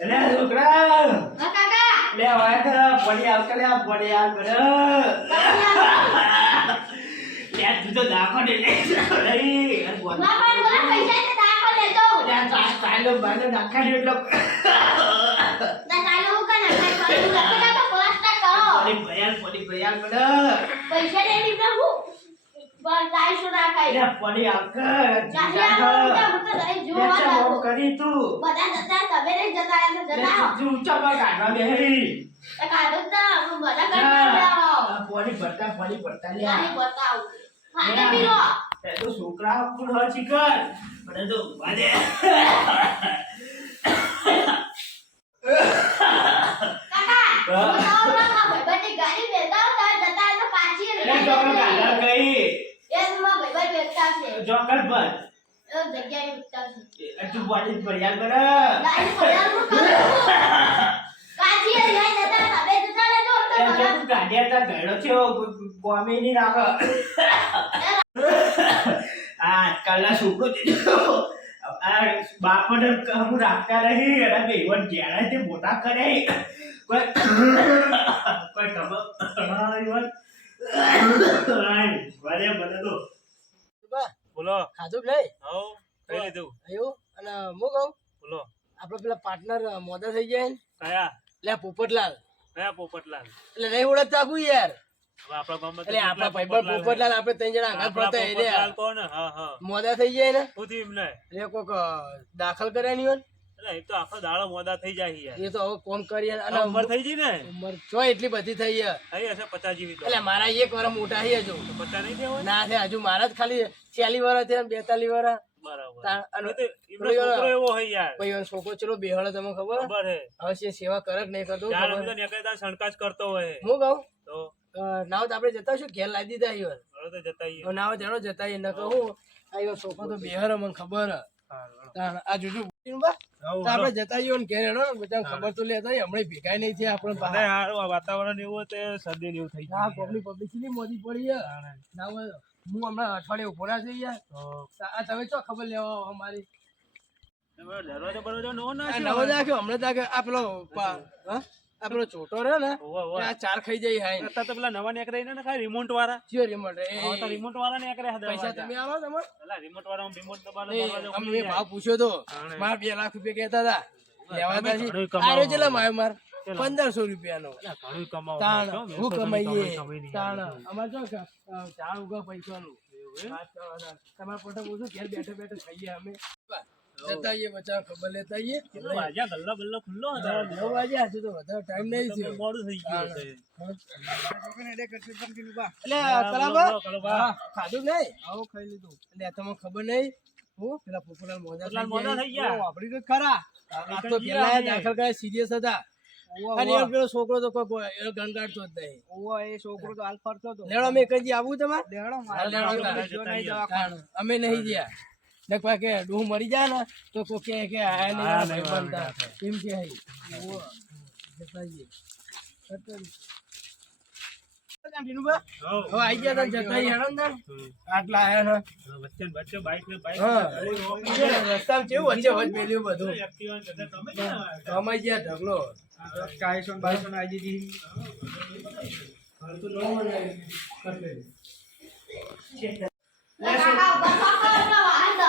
અરે છોકરા હા કાકા લે વાય પડી આવ કે લે પડી આવ કર લે તું તો દાખો દે લે નહીં અરે બોલ ના પણ બોલા પૈસા તે દાખો લેતો લે ચાલો બાને નાખા દે એટલે ના ચાલો હું કને ખાઈ ખાઈ લખો પ્લાસ્ટર કરો પડી ભયાલ કર પૈસા દે ની હું પણ 400 રાખાય લે પડી આવ કર ચાલી આવો હું તો લઈ જો વાત કરી તું બધા જતા તમે રે જતા એમ જતા તું ચપા કાઢવા બેહી તો કાઢો તો હું બધા કરતા આવો પડી પડતા લે નહીં બતાવ ખાને પીરો એ તો છોકરા કોણ હ ચિકન મને તો વાદે કાકા હું તો ના ભાઈબંધી ગાડી બેતા હતા જતા તો પાછી રે એ ચોકર કાઢા ગઈ એ માં ભાઈબંધ બેતા છે ચોકર પર એ જગ્યાએ ઉઠતા છે તું પડી ભરિયાલ કર ગાડી પડાનું કામ કાજી લઈ જતા તમે જતા લેજો એ તો તું ગાડિયા તા ગળો છે કોમે ની રાખ આ કલા છોકરો આ બાપને હમ રાખતા રહી અને બેવન ગયા તે મોટા કરે કોઈ ખબર વારે મને તો બોલો ખાધું કે નહીં? હવ કઈ લીધું એવું અને હું કહું બોલો આપણે પેલા પાર્ટનર મોદા થઈ જાય ને કયા લે પોપટલાલ કયા પોપટલાલ એટલે નહીં ઓળખતા આખું યાર હવે આપણા ગામમાં તો એટલે આપણા ભાઈબંધ પોપટલાલ આપણે ત્રણ જણા આગળ આપણા ફરતા એટલે પોપટલાલ કોણ હા હા મોદા થઈ જાય ને હું થયું એમને એટલે કોક દાખલ કર્યા નહીં એટલે એ તો આખો દાડો મોદા થઈ જાય યાર એ તો હવે કોમ કરીએ અને ઉંમર થઈ ગઈ ને ઉંમર ચો એટલી બધી થઈ છે થઈ હશે 50 જેવી તો એટલે મારા એક વાર મોટા છે હજુ 50 નહીં થયા હોય ના છે હજુ મારા જ ખાલી 40 વર્ષ થયા 42 વર્ષ બરાબર તાણ- અને એ તો એમનો છોકરો એવો હોય યાર ભાઈ એનો છોકરો ચલો બેહળે તમને ખબર ખબર હે હવે છે સેવા કરે કે નહીં કરતો જાણ ખબર તો નીકળતા સણકાજ કરતો હોય હું કહું તો નાવ તો આપણે જતા શું ઘેર લાવી દીધા ઈવન હવે તો જતા આઈએ. હવે નાવ તેનો જતા ઈ ન કહું આ ઈવન છોકરો તો બેહર મને ખબર હે. તાણ આ જોજો બા હવ, તો આપણે જતા ઈવન ઘેર હેડો ને બધાને ખબર તો લેતા ઈ હમણાં ભેગા નહીં થયા આપણે બધાય બહાર. હારું આ વાતાવરણ એવું હોય તે શરદી ને એવું થઈ હા ગયું પબ્લિક કેટલી મોદી પડી છે ના હોય હું હમણાં અઠવાડિયે ઉભો ના થઈ યાર તો આ તમે ચો ખબર લેવા આવો અમારી તમારો દરવાજો બરોજો નવો આ નાખ્યો નવો નાખ્યો હમણાં તાકે આ પેલો હા આ પેલો છોટો રહ્યો ને ઓવા, ઓવા. એ આ ચાર ખાઈ જાય હાઈ અત્યારે તો પેલા નવા નીકળ્યા ને ખાલી રિમોટ વાળા ચિયો રિમોટ હવે તો રિમોટ વાળા નીકળ્યા છે પૈસા દરવાજા. તમે આલો તમે પેલા રિમોટ વાળા રિમોટ દબાડો નહીં, દરવાજો અમે ખુલી મેં જાય. ભાવ પૂછ્યો તો તાણે. મારા 2 લાખ રૂપિયા કહેતા હતા લેવા તમે હતા ઘણું કમાવો. આરે કેટલા માર્યો માર કેટલા? 1500 રૂપિયાનો અલા, ઘણું કમાવો તાણ છો, હું 200 કમાઈએ કમાઈ નહીં તાણ આવે. અમાર જો ચાર ઉગા પૈસાનું એમ? તમારા પોતા બોલું ઘેર બેઠે બેઠે ખાઈએ અમે જતા આઈએ બચા ખબર લેતા આઈએ કેટલો વાગ્યા? ગલ્લો બલ્લો ખુલ્લો હતો. 9 વાગ્યા હજુ તો વધારે ટાઈમ નહીં તમે થયો મોડું થઈ ગયું હશે. એટલે કલાબા કલાબા. હા, ખાધું નહીં આવો ખાઈ લીધું એટલે તમને ખબર નહીં હું પેલા પોપટલાલ પોપટલાલ મોજા થઈ ગયા. વાપરી તો ખરા આ તો પેલા દાખલ કર્યા સિરિયસ હતા અને એ પેલો છોકરો તો કોઈ એનો ગણગાડતો જ નહીં એ છોકરો તો હાલ ફરતો હતો. લેડો અમે કઈ આવું તમારે લેડો હાલ લેડો આપણે તાણ. જતા આઈએ. તાણ. અમે નહીં ગયા ને કોઈ કે ડોહ મરી જાય ને તો કોઈ કે આયા નહીં હા, આ નહીં ભાઈ બનતા. વાંધો એમ કે હઈ. જતા આઈએ. વિનુભા, હવ. હવે આઈ ગયા તા જતા આઈએ હેડો ને તાણ. આટલા આયા ને વચ્ચે ને વચ્ચે બાઈક ને બાઈક હા. ને રસ્તામાં કેવું વચ્ચે વચ્ચે મેલ્યું બધું એક્ટિવા ને જતા તમે ક્યાં આવ્યા? કમાઈ ગયા ઢગલો કાયસો ને બાયસો ને આવી દીધી. કાકા બફાફા વાહન દો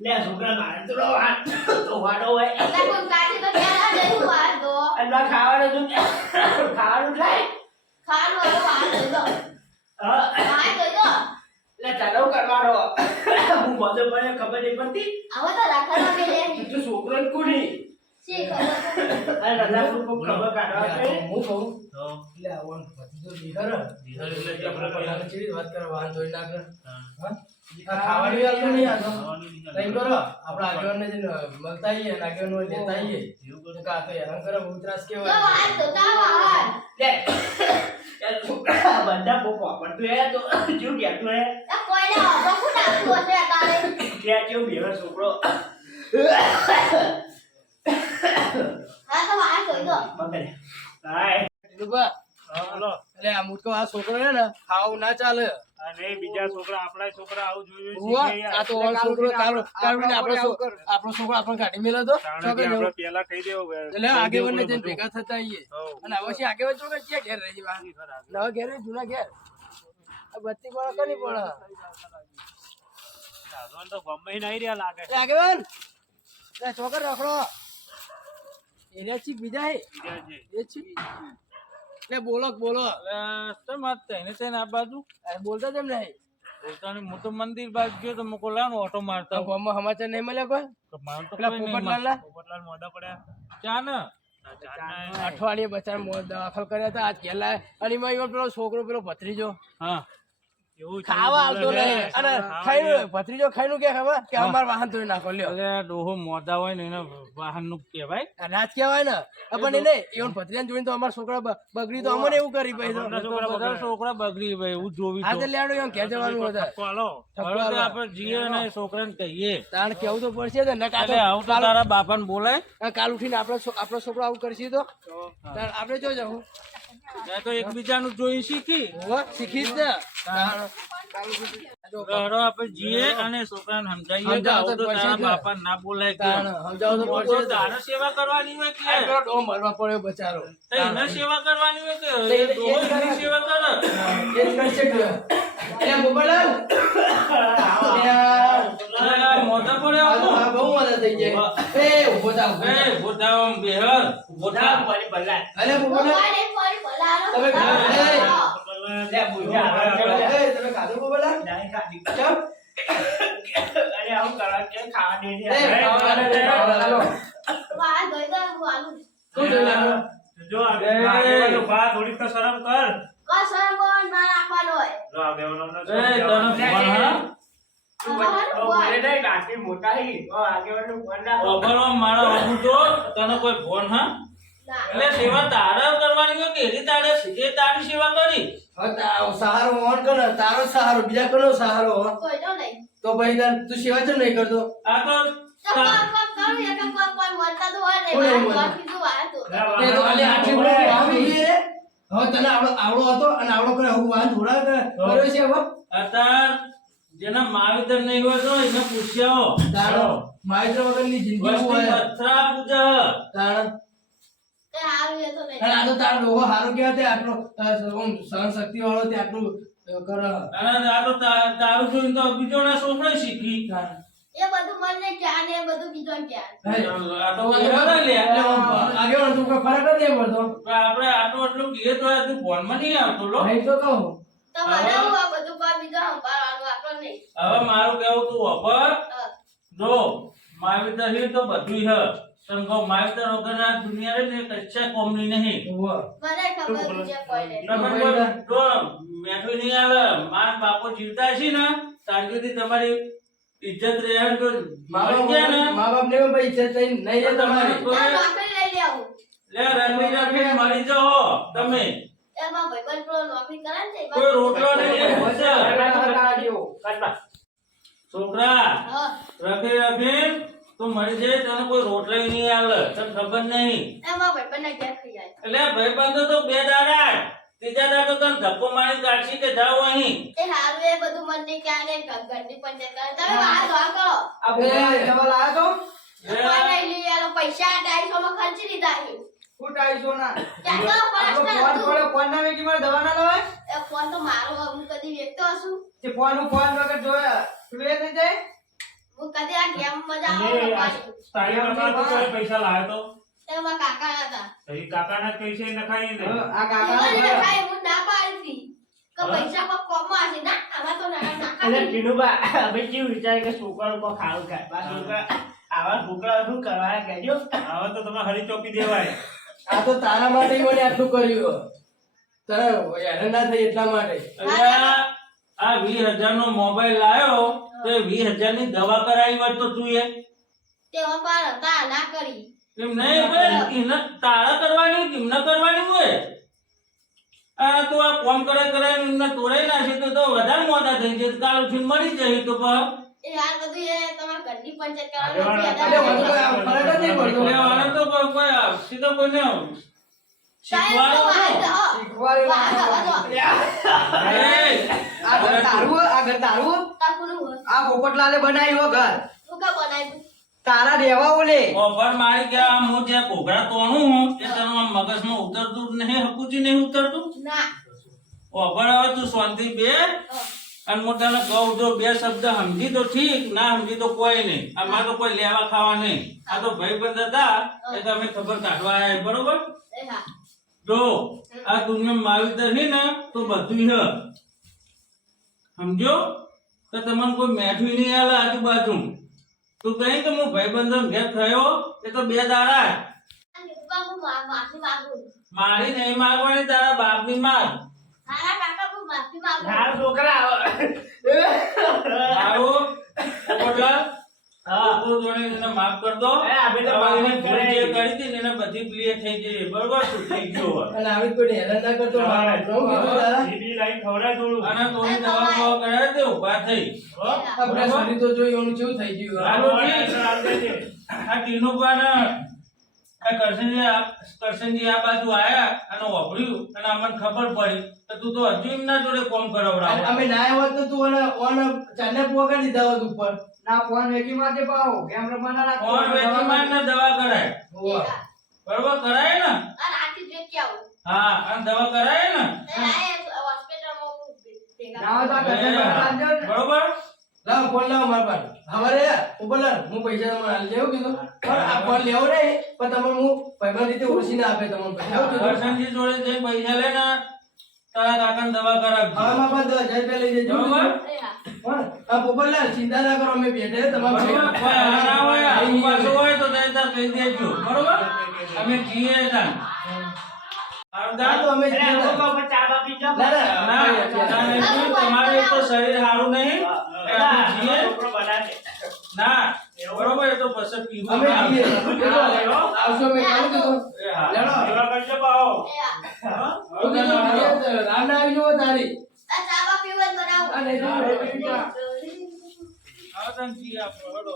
લે છોકરા મારે તો વાત તો વાડો હોય એટલે કોઈ કાચી તો કેરા દેવું વાહન દો અને ખાવાનું ખાવાનું થાય ખાવાનું હવે વાહન દો હા વાહન દો લે ચાલો કરવાનો હું બધો પડે ખબર નહીં પડતી હવે તો રાખવાનો કે લે તું છોકરો જ કોની શી ખબર અને રજા ખૂબ ખબર કાઢવા છે હું કહું તો એટલે આવવાનું ભતીજો દીકરો દીકરો એટલે આપણે પહેલાનો ચીડી વાત કરે વાહન ધોઈ નાખે હા. હા આ ખાવાની વાત તો નહીં આતો ખાવાનું નહીં કઈ કરો આપણા આગેવાનને જઈને મળતા આવીએ અને આગેવાનને લેતા આવીએ એવું તો કે આ તો હેરાન કરે ઉતરાસ તો કેવાય વાહન દોતા વાહન લે યાર છોકરા બધા બહુ વાપરતું હે તો શું કહેતું હે આ કોઈને બકુ નાખતું હશે તારે કે કેવું બેવા છોકરો હા તો વાહન દો મગર હાય રૂપા હા, બોલો. એટલે આ મુટકો આ છોકરો છે ને ખાવું ના ચાલે અને બીજા છોકરા આપણા છોકરા આવું જોયું ઉવ્વ, શીખે યાર. આ તો ઓલ છોકરો કાઢીને આપણો છોકરો આપણને કાઢી મેલો તો તાણે બી આપણે પહેલા કહી દેવું કે એટલે આગેવાનને જઈને બધું. ભેગા થતા આઈએ હોવ. અને હવે છે આગેવાન છોકરા ક્યાં ઘેર રહી વા નવા ઘેર રહી, જૂના ઘેર આ બત્તી પડે કની પડે સાધવાન તો ગમે ય નહીં રહ્યા લાગે. એ આગેવાન એ છોકર રખડો એના ચીક બીજા હે બીજા છે. એ ચીક એટલે બોલો કેમ વાત થાય ને તેને આ બાજુ અરે બોલતા કેમ નહીં પોતાની મોટું મંદિર બાજુ ગયો તો મુકો લાનો ઓટો મારતા તો ગામમાં સમાચાર નહીં મળ્યા કોઈ તો મારું તો પેલા કોઈ નહીં પોપટલાલના પોપટલાલ મોઢા પડ્યા. ચા ને અઠવાડિયે બચારા મોં દાખલ કર્યા હતા આજ ઘેર લાયા અને એમાં એમાં પેલો છોકરો પેલો ભત્રીજો હા એવું છે. ખાવા આવતો નહીં અને ખાઈને ભત્રીજો ખાઈને કે ખબર કે અમાર વાહન ધોઈ નાખો લ્યો એટલે ડોહો મોઢા હોય ને એને વાહન નું કહેવાય અનાજ કહેવાય ને પણ એ નહીં એવન ભત્રીજાને જોઈને તો અમારા છોકરા બગડી તો અમને એવું કરી પછી તો અમારા છોકરા બધા બગડે. છોકરા બગડી ભાઈ એવું જોવી હા તો તો લેડો એમ ઘેર જવાનું હતા ઠપકો આલો. હવે તો આપણે જીએ ને છોકરાને કહીએ તાણ કેવું તો પડશે ને નકા એટલે આવું તો તારા બાપાને બોલાય કાલ ઉઠીને આપણો છોકરો આવું કરશે તો તાણ આપણે જો જવું ત્યાં તો એકબીજાનું જોઈ શીખી શીખીશ ને ઘરો આપણે જીએ અને છોકરાને સમજાવીએ કે સમજાવો તો આવું તો પડશે તારા જ ને. બાપાને ના બોલાય કે તાણ સમજાવો તો મોટો પડશે જ. તારે સેવા કરવાની હોય કે આ પેલો ડોમ ભરવા પડ્યો બચારો તો એને સેવા કરવાની હોય કે તો એ જ ડોહો કરે. એની સેવા કરે એ જ કરશે કે. એટલે ગોપાલાલ અરે, મોઢા પડ્યા આ તો આ બહુ મદદ થઈ જાય એ ઉભો થાવ એ બોટાવ આમ બેહર બોટા પડી ભલા અલે ગોપાલાલ તમે લે બુજા એ તમે ખાધું ગોપાલાલ નહીં ખાધી ચમ અરે આવું કરવા કે ખાવા દે એ ખાવા હાલો શું જોઈ લાવો જો આગેવાનો બા થોડીક તો શરમ કર. જો આગેવાનોને એ તને ફોન હા બોલે નહીં કાકી મોટા હી આગેવાનું ફોન ના ખબરમાં મારા બાપુ તો તને કોઈ ફોન હા એટલે સેવા તારે કરવાની હોય કે એની તારે એ તારી સેવા કરી સહારો ઓન કર તારો સહારો બીજા કોનો સહારો તો ભાઈ તું સેવા કેમ નહીં કરતો આ તો તે તો ખાલી આઠી ઉડાડી આવી ગઈ રે. હવે તને આવડો હતો અને આવડો કરે હું વાહન થોડા કર્યો છે હવે અત્યાર જેના માવિતર નહીં હોય તો એને પૂછ્યો તારો માઇત્ર વગરની જિંદગી શું વસ્તી હોય પથરા પૂજા તાણ અને આ તો તારો ડોહો હારો કેવા તે આટલો સહન શક્તિ વાળો તે આટલું કર અને આ તો તારું જોઈને તો બીજોના છોકરા શીખી આ તો બરાબર લે આગળ તું કોઈ ફરક જ નહીં પડતો આપણે આટલું આટલું કીએ તો આ તું ફોનમાં નહીં આવતો લો નહીં તો કહું હવે મારું કેવું તું વપર જો માવિતર હી તો બધું હ તને માવિતર વગરના દુનિયા રે ને કચ્છા કોમની નહીં તમે કોઈ જો મેઠું નહીં આવે માર બાપો જીવતા છે ને ત્યાં સુધી તમારી ઇજ્જત રહે તો મરી ગયા ને મા બાપ ને ભાઈ ઇજ્જત નહીં રે તમારી લે રમી રમી મરી જાઓ તમે કોઈ રોટલો નહીં છોકરા રખી રખી તું મરી જાય તને કોઈ રોટલા નહીં આવે તને ખબર નહીં એટલે ભાઈબંધો તો બે દાડા ત્રીજા દાડો તને ધક્કો મારી કાઢશી કે જાઓ અહીં પૈસા 250 માં ખર્ચી દીધા છે ફૂટ આવીશો ના ચાલો આપણો પરસ્પર ફોન હતું. પડે ફોન ના વેચી મારે દવા ના લવાય એ ફોન તો મારો હું કદી વેચતો હશું તે ફોન વગર જોયા તું એ થઈ જાય હું કદી આ ગેમ મજા આવે તારી બાપા તો કોઈ પૈસા લાવ્યો તો તેમાં કાકા હતા તારી કાકાના પૈસે નખાઈ ને આ કાકા મને ખાઈ હું ના પાડી હતી કે પૈસા પર કોમમાં હશે ના આવા તો ના એટલે ના ટીનુબા હવે કેવું વિચારે કે છોકરા ઉપર ખાવું ખાય બા છોકરા આવા છોકરા શું કરવા કહેજો હવે તો તમે હરી ચોપી દેવાય. આ તો તારા માટે મને આટલું કર્યું તારે હેરાન ના થઈ એટલા માટે એટલે આ 20,000 નો મોબાઈલ લાયો તો 20,000 ની દવા કરાવી હોત તો તું એ તે અપાર હતા ના કરી એમ નહીં ભાઈ એને તાળા કરવાની કેમ ન કરવાની હોય આ તો આ કોમ કરે એમને તોડાઈ નાખે તો વધારે મોટા થઈ જાય કાલ ઉઠીને મરી જાય તો એ હાલ બધું એ તમારા ઘરની પંચાયત એટલે મને કોઈ આ ફરક જ નહીં પડતો આને તો કોઈ સીધો કોઈને શીખવાડો છો? શીખવાડેલું એ, આ ઘર તારું હે? આ ઘર તારું હે? આ પોપટલાલે બનાવ્યું હે ઘર તારા રહેવા ઓલે ઓફર મારી કે આમ હું જે ઘોઘરા તોણું હું એ તને આમ મગજમાં ઉતરતું જ નહીં, હકુચી નહીં ઉતરતું. ઓફર હવે તું શાંતિ બે અને હું તને કહું તો બે શબ્દ સમજી તો ઠીક, ના સમજી તો કોઈ નહીં. આમાં તો કોઈ લેવા ખાવા નહીં. આ તો ભાઈબંધ હતા એ તમે ખબર કાઢવા આવ્યા, બરોબર? જો આ દુનિયામાં માવિતર નહીં ને તો બધું છે, સમજો? તો તમને કોઈ મેઠું નહીં આલે આજુબાજુ. તું કહી કે હું ભાઈબંધો ઘેર થયો એ તો 2 દાડા. મારી નહીં માગવાની, તારા બાપની માગ. મારા છોકરા મારું પોપટલાલ, તું જોડે એને માફ કર દો. એ આપણે તો હવે એને બાપને ભૂલ જે કરી હતી ને એને બધી ક્લિયર થઈ ગઈ, બરોબર? શું થઈ ગયું હવે? અને આવી કોઈ હેરાન ના કરતો હું કીધું દાદા સીધી લાઈન ખવડાય થોડું. અને થોડી દવા બવા કરાવી દે, ઊભા થઈ. આપણે શરીર તો જોઈ એનું કેવું થઈ ગયું હાલો જી. આ ટીનુભાઈ ને આ કરશનજી આ બાજુ આયા અને વાપર્યું અને અમને ખબર પડી તો તું તો હજુ એમના જોડે કોમ અને કરાવડાવો. અમે ના આવ્યો તો તું ઓન ચાને પોકા દીધા હોત ઉપર ના ફોન વેકી મારજે પાહો ગેમ રમવાના રાખો કોણ વેચીમાન ને દવા કરાય, બરોબર? કરાય ને? હા, અને દવા કરાય ને? ના હોય તો આ ઘર રાખજો ને. બરોબર? લાવ ફોન લાવ મારા પાસે હવારે ઉપર હું પૈસા તમારે હાલ લેવું કીધું પણ આ ફોન લેવો નહીં પણ તમે હું ભાઈબંધ રીતે ઓછી ના આપે તમને પૈસા એવું કીધું કરશનજી જોડે જઈ પૈસા લે ને તારા કાકાને દવા કરાવજો. હવે મારા પાસે 10,000 રૂપિયા લઈ જજો બરોબર? પણ આ પોપટલાલ ચિંતા ના કરો અમે બેઠે તમારા બરોબર? કોઈ હાલા ના હોય, આજુબાજુ હોય તો તઈ તાર કહી દેજો, બરોબર? અમે જઈએ તાન. ના તો અમે અરે જઈએ. લોકો પર ચા બા પી જાઓ. ના, ના. ના, ચા નહીં પીવું. તમારે એક તો શરીર સારું નહીં. એ અમે જઈએ. છોકરો બનાવે. ના, બરોબર? એ તો પછી પીવું અમે ના. જઈએ આવશો અમે કામ કીધું એ હા. લેડો સેવા કરજો પાહો. હું કીધું રામ ના આવી જુઓ તારી બનાવો આ નહીં તો આવો તાન જઈએ આપણે, હળો.